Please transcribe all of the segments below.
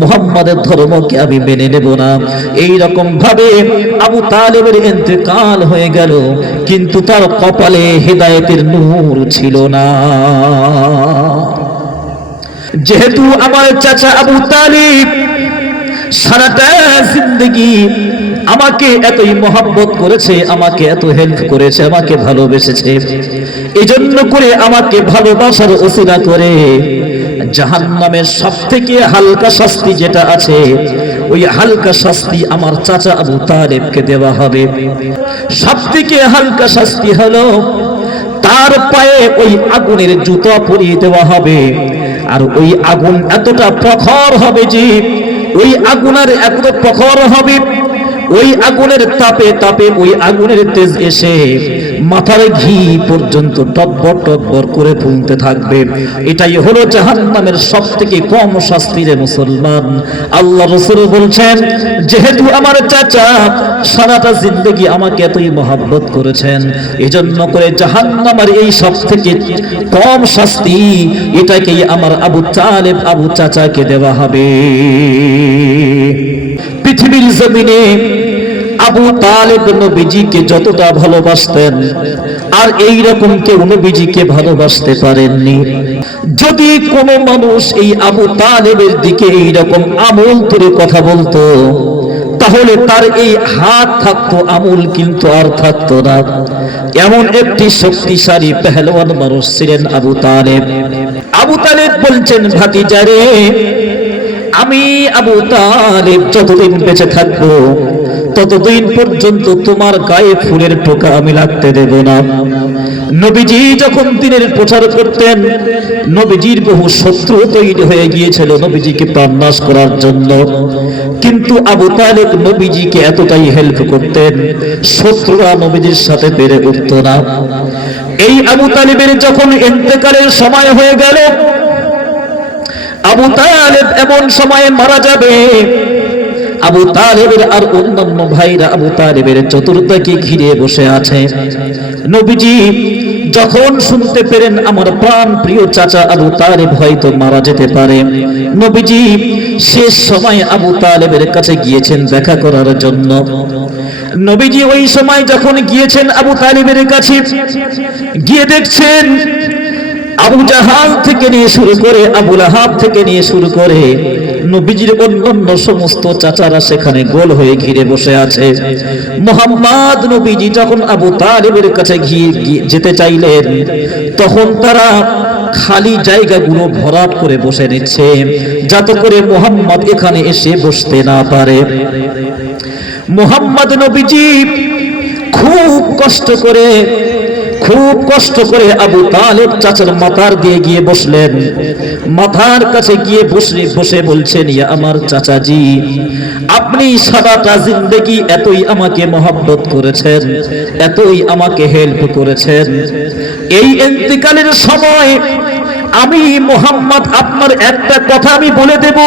মুহাম্মাদের ধর্মকে আমি মেনে নেব না। এই রকম ভাবে আবু তালেবের ইন্তেকাল হয়ে গেল, কিন্তু তার কপালে হেদায়েতের নূর ছিল না। যেহেতু আমার চাচা আবু তালিব সারাটা জিন্দেগি আমাকে এতই মহব্বত করেছে, আমাকে এত হেল্প করেছে, আমাকে ভালোবেসেছে, এজন্য করে আমাকে ভালোবাসার ওসিলা করে জাহান্নামের সবথেকে হালকা শাস্তি যেটা আছে, ওই হালকা শাস্তি আমার চাচা আবু তালেবকে দেওয়া হবে। সবথেকে হালকা শাস্তি হলো তার পায়ে ওই আগুনের জুতা পরিয়ে দেওয়া হবে। আর ওই আগুন এতটা প্রখর হবে যে ওই আগুনের এত প্রখর হবে, ওই আগুনের তাপে তাপে ওই আগুনের তেজ এসে মাথার ঘি পর্যন্ত টকবর টকবর করে ফুলতে থাকবে। এটাই হলো জাহান্নামের সবথেকে কম শাস্তি রে মুসলমান। আল্লাহ রাসূল বলছেন, যেহেতু আমার চাচা সারাটা জিন্দেগি আমাকে এতই মহব্বত করেছেন, এজন্য করে জাহান্নামের এই সবথেকে কম শাস্তি এটাকেই আমার আবু তালেব আবু চাচাকে দেওয়া হবে। পৃথিবীর জমিনে আবু তালেব নবীজিকে যতটা ভালোবাসতেন, আর এই রকম কেউ নবীজিকে ভালোবাসতে পারেননি। যদি কোনো মানুষ এই আবু তালেবের দিকে এই রকম আমল করে কথা বলতো, তাহলে তার এই হাত থাকতো, আমল কিন্তু আর থাকতো না। এমন একটি শক্তিশালী পেহলওয়ান মানুষ ছিলেন আবু তালেব। আবু তালেব বলছেন, ভাতিজারে, আমি আবু তালেব যতদিন বেঁচে থাকবো ততদিন পর্যন্ত তোমার গায়ে ফুলের টোকা আমি লাগতে দেব না। নবীজি যখন দিনের প্রচার করতেন, নবীজির বহু শত্রু তৈরি হয়ে গিয়েছিল নবীজিকে প্রাণনাশ করার জন্য, কিন্তু আবু তালেব নবীজিকে এতটাই হেল্প করতেন, শত্রুরা নবীজির সাথে পেরে উঠত না। এই আবু তালেবের যখন ইন্তেকালের সময় হয়ে গেল, আবু তালেব এমন সময়ে মারা যাবে, আবু তালেবের আর অন্যান্য ভাইরা আবু তালেবের চতুর্দিকে ঘিরে বসে আছে। নবীজি যখন শুনতে পেলেন আমার প্রাণ প্রিয় চাচা আবু তালেব হয়তো মারা যেতে পারে, নবীজি শেষ সময় আবু তালেবের কাছে গিয়েছেন দেখা করার জন্য। নবীজি ওই সময় যখন গিয়েছেন আবু তালেবের কাছে, গিয়ে দেখছেন আবু জাহাল থেকে নিয়ে শুরু করে আবু লাহাব থেকে নিয়ে শুরু করে নবীজির অন্যান্য সমস্ত চাচারা সেখানে গোল হয়ে ঘিরে বসে আছে। মুহাম্মদ নবীজি যখন আবু তালেবের কাছে যেতে চাইলেন, তখন তারা খালি জায়গাগুলো ভরাট করে বসে নিচ্ছে, যাতে করে মুহাম্মদ এখানে এসে বসতে না পারে। মুহাম্মদ নবীজি খুব কষ্ট করে আবু তালেব চাচার মাথার দিয়ে গিয়ে বসলেন। মাথার কাছে গিয়ে বসে বলছেন, ইয়া আমার চাচাজি, আপনি সারাটা জিন্দেগি এতই আমাকে মহব্বত করেছেন, এতই আমাকে হেল্প করেছেন, এই ইন্তেকালের সময় আমি মুহাম্মদ আপনার একটা কথা আমি বলে দেব,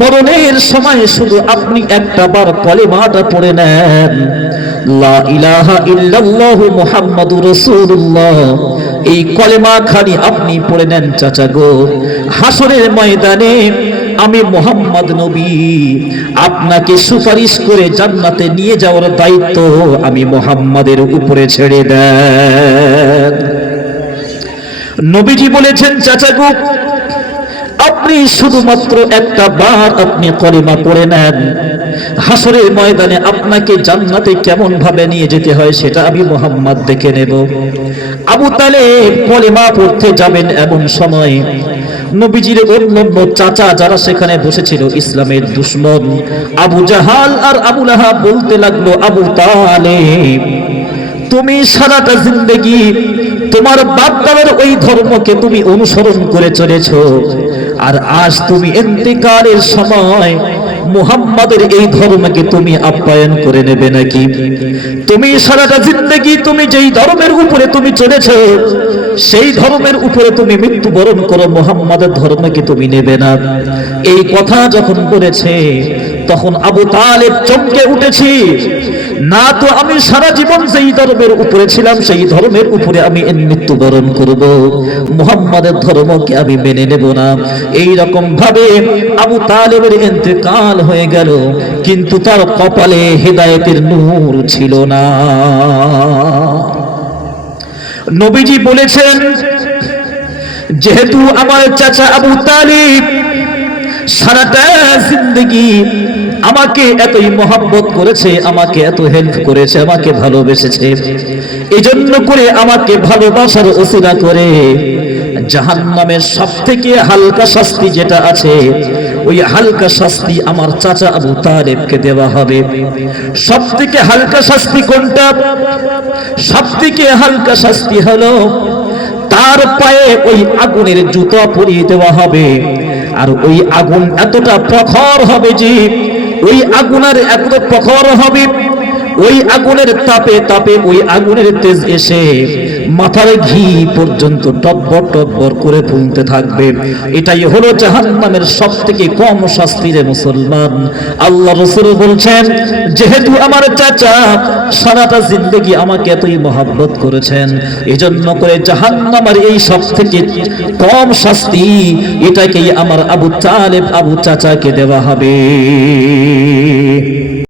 মরণের সময় শুধু আপনি একটা বার কলেমাটা পড়ে নেন, লা ইলাহা ইল্লাল্লাহু মুহাম্মাদুর রাসূলুল্লাহ। এই কলেমা খানি আপনি পড়ে নেন চাচা গো, হাসরের ময়দানে আমি মুহাম্মদ নবী আপনাকে সুপারিশ করে জান্নাতে নিয়ে যাওয়ার দায়িত্ব আমি মুহাম্মাদের উপরে ছেড়ে দেন। নবীজি বলেছেন, চাচা গো, আপনি শুধুমাত্র একটা বার আপনি কলেমা পড়ে নেন, হাসরের ময়দানে আপনাকে জান্নাতে কেমন ভাবে নিয়ে যেতে হয় সেটা আমি মুহাম্মদ দেখে নেব। আবু তালেব কলেমা পড়তে যাবেন এমন সময় নবীজির অন্যান্য চাচা যারা সেখানে বসেছিল, ইসলামের দুশমন আবু জাহাল আর আবু লাহাব বলতে লাগলো, আবু তালেব, তুমি সারাটা জিন্দেগি তোমার বাপ দাদার ওই ধর্মকে তুমি অনুসরণ করে চলেছো, আর আজ তুমি ইন্তেকালের সময় মুহাম্মাদের এই ধর্মকে তুমি আপ্যায়ন করে নেবে নাকি? তুমি সারাটা জিন্দেগি তুমি যেই ধর্মের উপরে তুমি চলেছো, সেই ধর্মের উপরে তুমি মৃত্যুবরণ করো, মুহাম্মাদের ধর্মকে তুমি নেবে না। এই কথা যখন বলেছে, তখন আবু তালেব চমকে উঠেছে। না তো আমি সারা জীবন যেই ধর্মের উপরে ছিলাম সেই ধর্মের উপরে আমি মৃত্যুবরণ করব, মুহাম্মাদের ধর্মকে আমি মেনে নেব না। এই রকম ভাবে আবু তালেবের ইন্তেকাল হয়ে গেল, কিন্তু তার কপালে হেদায়েতের নূর ছিল না। নবীজি বলেছেন, যেহেতু আমার চাচা আবু তালিব সারাটা জিন্দেগি আমাকে এতই মহব্বত করেছে, আমাকে এত হেল্প করেছে, আমাকে ভালোবেসেছে, এজন্য করে আমাকে ভালোবাসার ওসিলা করে জাহান্নামের সবথেকে হালকা শাস্তি যেটা আছে, ওই হালকা শাস্তি আমার চাচা আবু তালেবকে দেওয়া হবে। সবথেকে হালকা শাস্তি কোনটা? সবথেকে হালকা শাস্তি হলো তার পায়ে ওই আগুনের জুতা পরিয়ে দেওয়া হবে। আর ওই আগুন এতটা প্রখর হবে যে ওই আগুনের এত প্রখর হবে, ওই আগুনের তাপে তাপে ওই আগুনের তেজ এসে মাথার ঘি পর্যন্ত টব্বর টব্বর করে ফুলতে থাকবে। এটাই হলো জাহান্নামের সবথেকে কম শাস্তি রে মুসলমান। আল্লাহ রাসূল বলছেন, যেহেতু আমার চাচা সারাটা জিন্দেগি আমাকে এতই মহব্বত করেছেন, এজন্য করে জাহান্নামের এই সবথেকে কম শাস্তি এটাকেই আমার আবু তালেব আবু চাচাকে দেওয়া হবে।